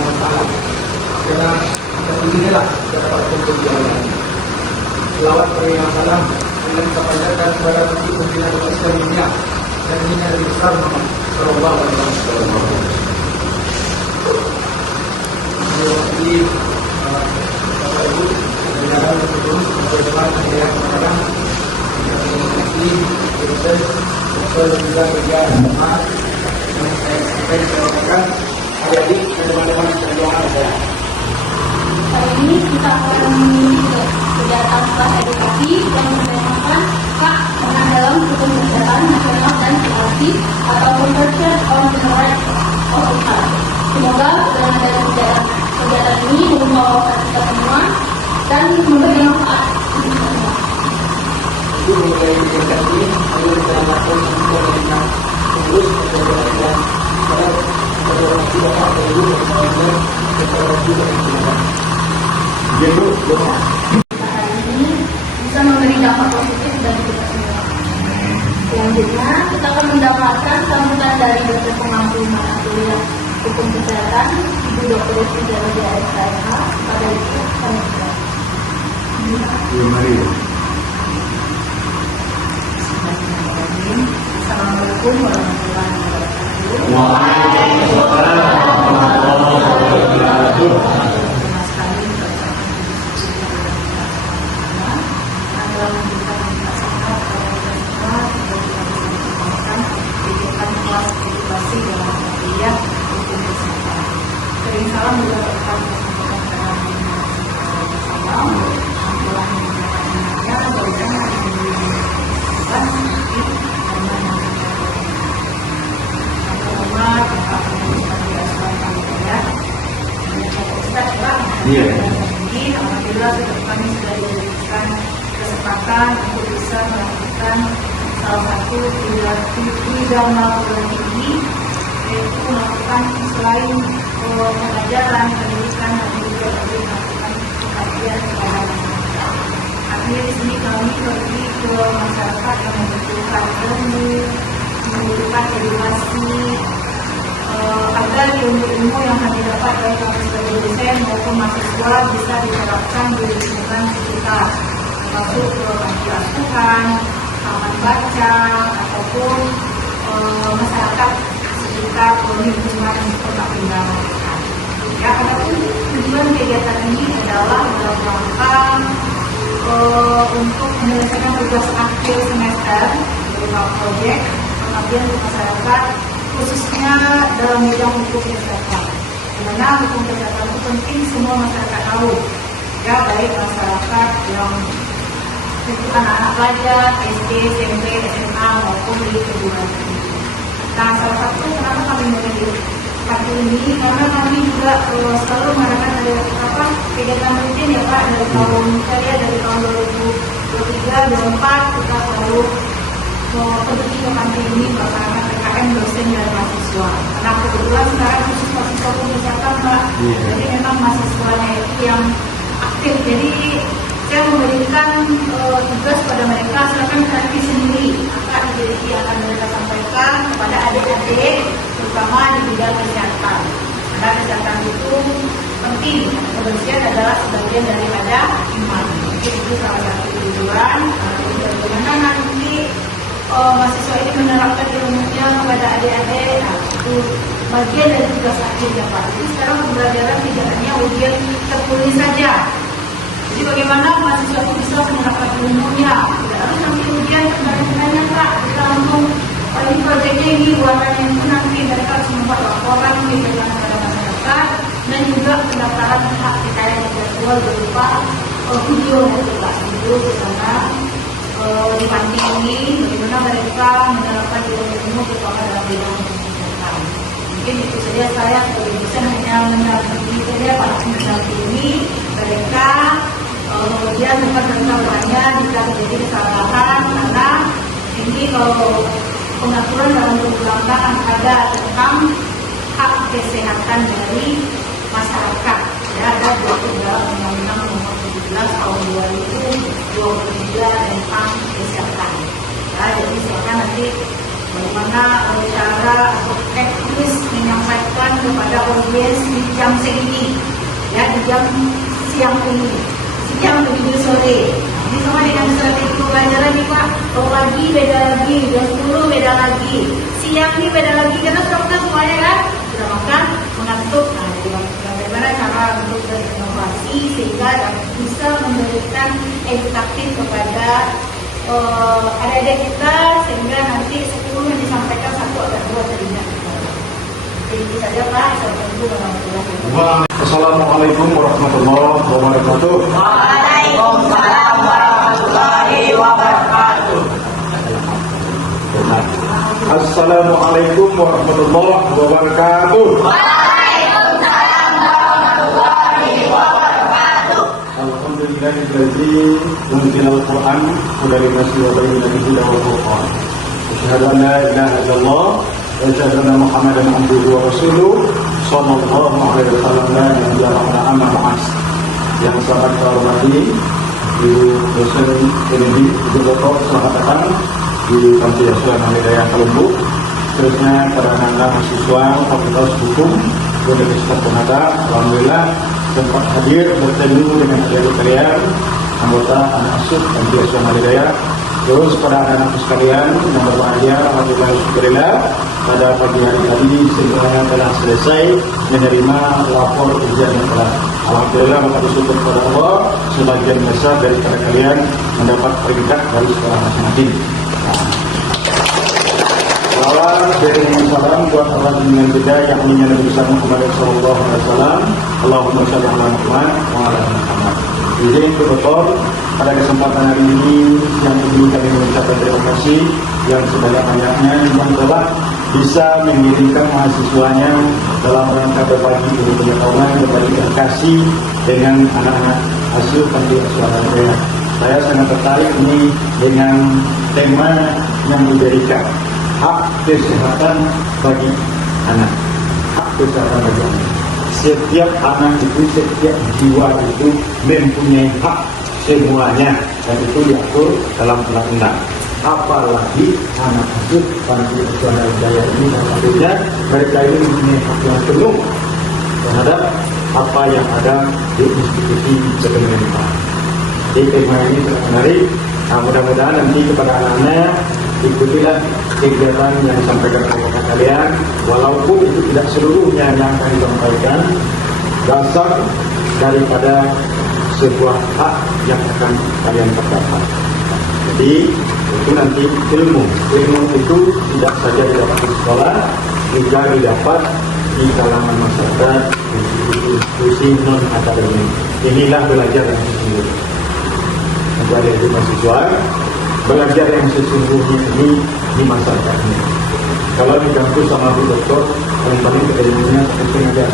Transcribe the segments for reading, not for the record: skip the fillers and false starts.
Subhanahu Wa Taala. Karena inilah kita dapat kemuliaan. Selawat berikan salam dengan kita panjatkan kepada pimpinan Islam dunia dan ini adalah besar Muhammad Sallallahu Alaihi Wasallam. Jadi Bapak Ibu jalan terus ke depan ya sekarang ini proses dan juga kerja sama yang saya sampaikan adik-adik dan teman-teman perjuangan saya. Kali ini kita akan memiliki kegiatan kelas edukasi yang mengenalkan hak anak dalam hukum kesejahteraan nasional dan privasi atau Convention on the Rights of the Child. Semoga dengan adanya kegiatan ini membawa wawasan kita semua dan memberi manfaat untuk semua. Itu mulai edukasi, lalu kita lakukan semua dengan terus perjalanan dan perjalanan kita pada dulu dan perjalanan juga Hari ini bisa memberi dampak positif bagi kita semua. Selanjutnya, kita akan mendapatkan sambutan dari Dosen Pengampu Mata Kuliah Hukum Kesehatan, Ibu Dr. Rufida Rodia SPH. Pada itu, kami silakan. Assalamualaikum warahmatullahi wabarakatuh. Waalaikumsalam warahmatullahi wabarakatuh. Salam mendapatkan alhamdulillah kami sudah diberikan kesempatan untuk bisa melakukan salah satu pidana bulan ini, yaitu melakukan selain pengajaran, pendidikan dan juga melakukan pengabdian kepada masyarakat. Artinya di sini kami pergi ke masyarakat yang membutuhkan ilmu, membutuhkan edukasi, agar ilmu-ilmu yang kami dapat dari kami sebagai dosen maupun mahasiswa bisa diterapkan di lingkungan sekitar, termasuk ke panti asuhan, taman baca, ataupun masyarakat sekitar lingkungan kota Pinang. Ya, adapun tujuan kegiatan ini adalah dalam rangka untuk menyelesaikan tugas akhir semester berupa proyek pengabdian untuk masyarakat, khususnya dalam bidang hukum kesehatan. Di mana hukum kesehatan itu penting semua masyarakat tahu, ya, baik masyarakat yang anak-anak pelajar SD, SMP, SMA maupun di perguruan tinggi. Nah, salah satu kenapa kami memilih kartu ini karena kami juga selalu mengadakan kegiatan rutin ya Pak dari tahun 2023-2024 kita selalu pergi ke panti ini melaksanakan PKM dosen dan mahasiswa. Karena kebetulan sekarang khusus mahasiswa hukum kesehatan Pak, jadi memang mahasiswanya itu yang aktif. Jadi saya memberikan tugas pada mereka, silakan nanti sendiri akan akan mereka sampaikan kepada adik-adik, terutama di bidang kesehatan. Karena kesehatan itu penting, kebersihan adalah sebagian daripada iman. Jadi itu salah satu tujuan. Bagaimana nanti mahasiswa ini menerapkan ilmunya kepada adik-adik, itu bagian dari tugas akhirnya Pak. Jadi sekarang pembelajaran tidak hanya ujian tertulis saja. Jadi bagaimana mahasiswa itu bisa menerapkan ilmunya? Tidak harus nanti ujian sebenarnya Pak. Kita langsung ini proyeknya ini buatannya itu nanti mereka harus membuat laporan diberikan kepada masyarakat dan juga pendaftaran hak kekayaan intelektual berupa video video di sana di panti ini bagaimana mereka menerapkan ilmu terutama dalam bidang kesehatan. Mungkin itu saja saya sebagai dosen hanya mendampingi saja para mendampingi mereka. Kemudian mereka bertanya jika terjadi kesalahan karena ini kalau pengaturan dalam undang-undang ada tentang hak kesehatan dari masyarakat. Ya, ada dalam Undang-Undang Nomor 17 Tahun 2023 tentang kesehatan. Ya, jadi silakan nanti bagaimana cara atau teknis menyampaikan kepada audiens di jam segini, ya di jam siang ini, siang menuju sore. Ini sama dengan strategi pembelajaran nih Pak. Kalau pagi beda lagi, jam 10 beda lagi, siang ini beda lagi. Karena sudah makan semuanya kan, sudah makan, mengantuk. Nah, jadi bagaimana cara untuk berinovasi sehingga bisa memberikan edukatif kepada adik-adik kita, sehingga nanti 10 yang disampaikan 1 atau 2 teringat. Jadi itu saja Pak. Assalamualaikum warahmatullahi wabarakatuh. Assalamualaikum warahmatullahi wabarakatuh. Waalaikumsalam warahmatullahi wabarakatuh. Assalamualaikum warahmatullahi wabarakatuh. Waalaikumsalam warahmatullahi wabarakatuh. Alhamdulillahilladzi unzilal Qur'an hudal linnas wa bayyinatin minal huda wal furqan. Asyhadu an la ilaha illallah wa asyhadu anna Muhammadan abduhu wa rasuluh sallallahu alaihi wasallam la ilaha amma ba'd. Yang sangat saya hormati Ibu dosen PNB, Ibu Dr. selamat datang di Panti Asuhan Al-Hidayah Kalumbu. Terusnya para anak mahasiswa Fakultas Hukum Universitas Ternate, alhamdulillah sempat hadir bertemu dengan adik-adik kalian, anggota anak asuh Panti Asuhan Al-Hidayah. Terus pada anak-anak sekalian yang berbahagia, alhamdulillah pada pagi hari tadi semuanya telah selesai menerima lapor ujian yang telah. Alhamdulillah maka bersyukur kepada Allah, sebagian besar daripada kalian mendapat peringkat dari sekolah masing-masing. Salawat dan salam buat Allah dengan kita yang punya Nabi besar Muhammad sallallahu alaihi wasallam. Allahumma shalli ala Muhammad wa ala ali Muhammad. Izin Dr. pada kesempatan hari ini yang ini kami mengucapkan terima kasih yang sebanyak-banyaknya yang telah bisa mengirimkan mahasiswanya dalam rangka berbagi ilmu pengetahuan, berbagi edukasi dengan anak-anak asuh Panti Asuhan Al-Hidayah. Saya sangat tertarik ini dengan tema yang diberikan hak kesehatan bagi anak. Hak kesehatan bagi anak. Setiap anak itu, setiap jiwa itu mempunyai hak semuanya, dan itu diatur dalam undang-undang. Apalagi anak asuh Panti Asuhan Al-Hidayah ini, dan artinya mereka ini mempunyai hak yang penuh terhadap apa yang ada di institusi pemerintah. Jadi tema ini sangat menarik. Nah, mudah-mudahan nanti kepada anak-anak ikutilah kegiatan yang disampaikan oleh kalian, walaupun itu tidak seluruhnya yang akan disampaikan, dasar daripada sebuah hak yang akan kalian terdapat. Jadi itu nanti ilmu itu tidak saja didapat di sekolah, juga didapat di kalangan masyarakat, institusi non akademik. Inilah belajar yang sesungguhnya. Menjadi itu mahasiswa, belajar yang sesungguhnya ini di masyarakatnya. Kalau di kampus sama Bu Doktor, paling ketemunya penting ada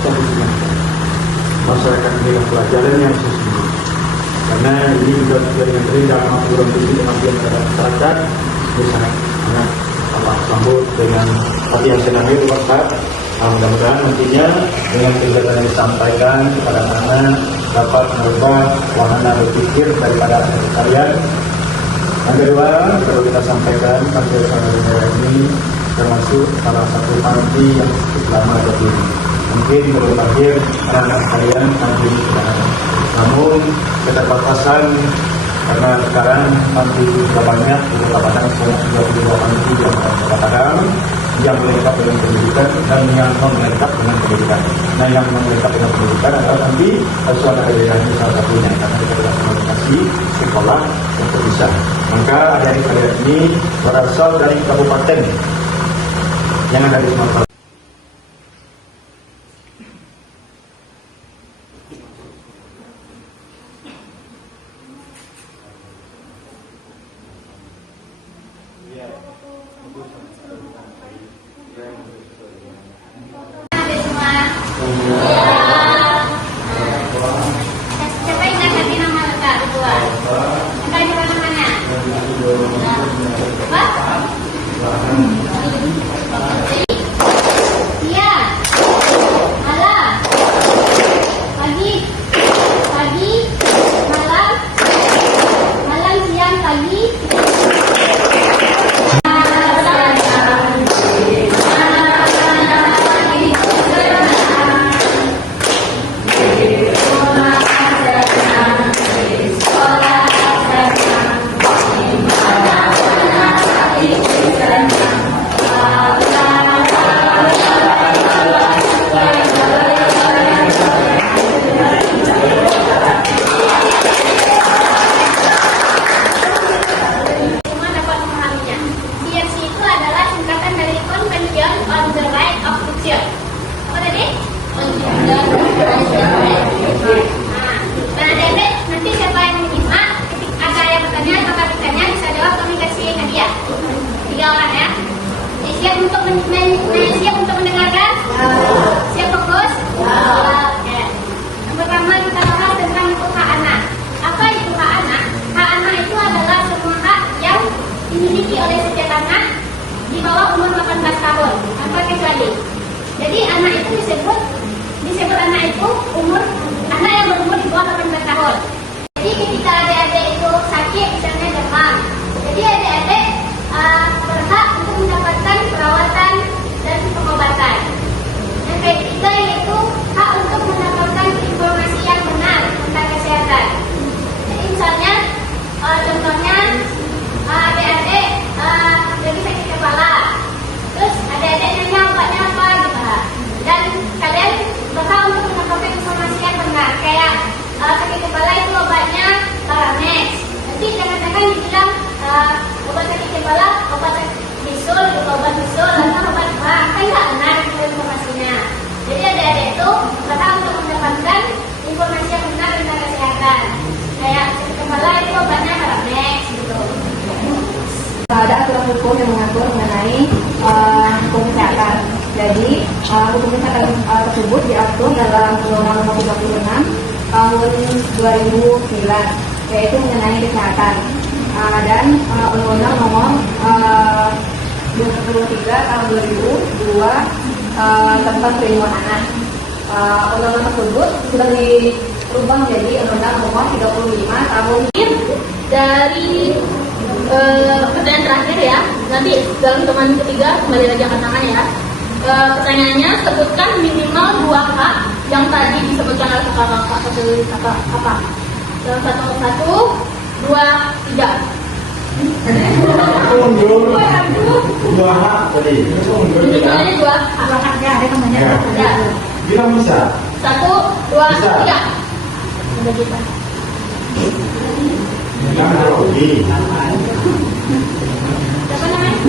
statistik. Masyarakat inilah pelajaran yang sesungguhnya. Karena ini juga dengan sering dalam aturan visi pengabdian terhadap masyarakat, ini sangat Allah sambut dengan hati yang senang itu Pak. Mudah-mudahan nantinya dengan kegiatan yang disampaikan kepada anak dapat merubah wahana berpikir daripada kalian. Yang kedua, perlu kita sampaikan Panti Asuhan Al-Hidayah ini termasuk salah satu panti yang cukup lama berdiri. Mungkin baru lahir anak kalian panti ini sudah ada. Namun keterbatasan karena sekarang panti itu sudah banyak, sudah banyak 22 panti yang katakan yang melengkap dengan pendidikan dan yang non melengkap dengan pendidikan. Nah, yang non melengkap dengan pendidikan adalah nanti Asuhan Al-Hidayah ini salah satunya, karena kita sudah komunikasi sekolah untuk bisa. Maka adik-adik kalian ini berasal dari kabupaten yang ada di Sumatera. Siapa ingat lagi nama Kak Ridwan? Kak di mana-mana? Apa? itu anak yang berumur di bawah 18 tahun. Jadi ketika adik-adik itu sakit, misalnya demam, jadi adik-adik berhak untuk mendapatkan perawatan dan pengobatan. Yang ketiga yaitu hak untuk mendapatkan informasi yang benar tentang kesehatan. Jadi misalnya, contohnya adik-adik lagi sakit kepala, terus adik-adik nanya obatnya apa gitu, dan kalian berhak untuk mendapatkan informasi yang benar. Kayak sakit kepala itu obatnya Paramex. Nanti jangan-jangan dibilang obat sakit kepala, obat bisul, obat bisul, atau obat kan nggak benar informasinya. Jadi adik-adik itu berhak untuk mendapatkan informasi yang benar tentang kesehatan. Kayak sakit kepala itu obatnya Paramex gitu. Ada aturan hukum yang mengatur mengenai hukum kesehatan. Jadi hukum kesehatan tersebut diatur dalam Undang-Undang Nomor 36 Tahun 2009, yaitu mengenai kesehatan, dan Undang-Undang Nomor 23 Tahun 2002 tentang perlindungan anak. Undang-undang tersebut sudah dirubah menjadi Undang-Undang Nomor 35 Tahun. Dari pertanyaan terakhir ya, nanti dalam teman ketiga kembali lagi angkat tangan ya. Pertanyaannya, sebutkan minimal 2 hak yang tadi disebutkan oleh kakak apa? Dalam 1, 2, 3. Dua hak tadi. Minimalnya 2 hak. Ada temannya. Ya. Bilang bisa. 1, 2, 3. Udah kita. Jangan rugi. Siapa namanya?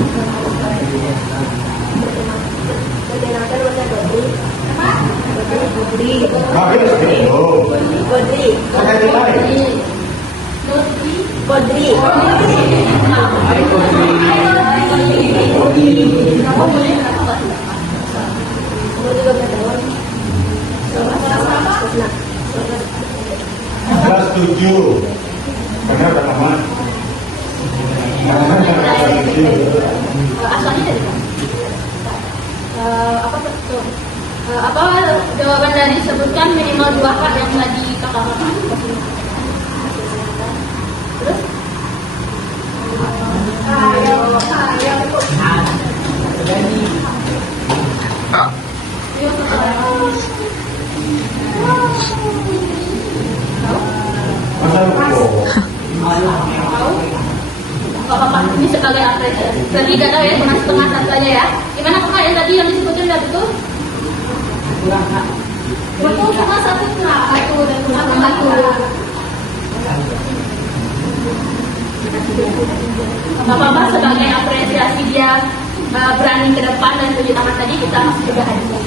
Habis belum. Sekali lagi. Kodri. Jelas setuju. Karena ada teman. Asalnya dari mana? Apa jawaban dari sebutkan minimal 2 hak yang tadi kakak terus Gak apa-apa, ini sebagai apresiasi. Berarti gak tahu ya, cuma setengah satu aja ya. Gimana kakak yang tadi yang disebutin udah betul? Betul, cuma satu dan satu. Gak apa-apa, sebagai apresiasi dia berani ke depan dan tunjuk tangan tadi, kita masih juga hadir.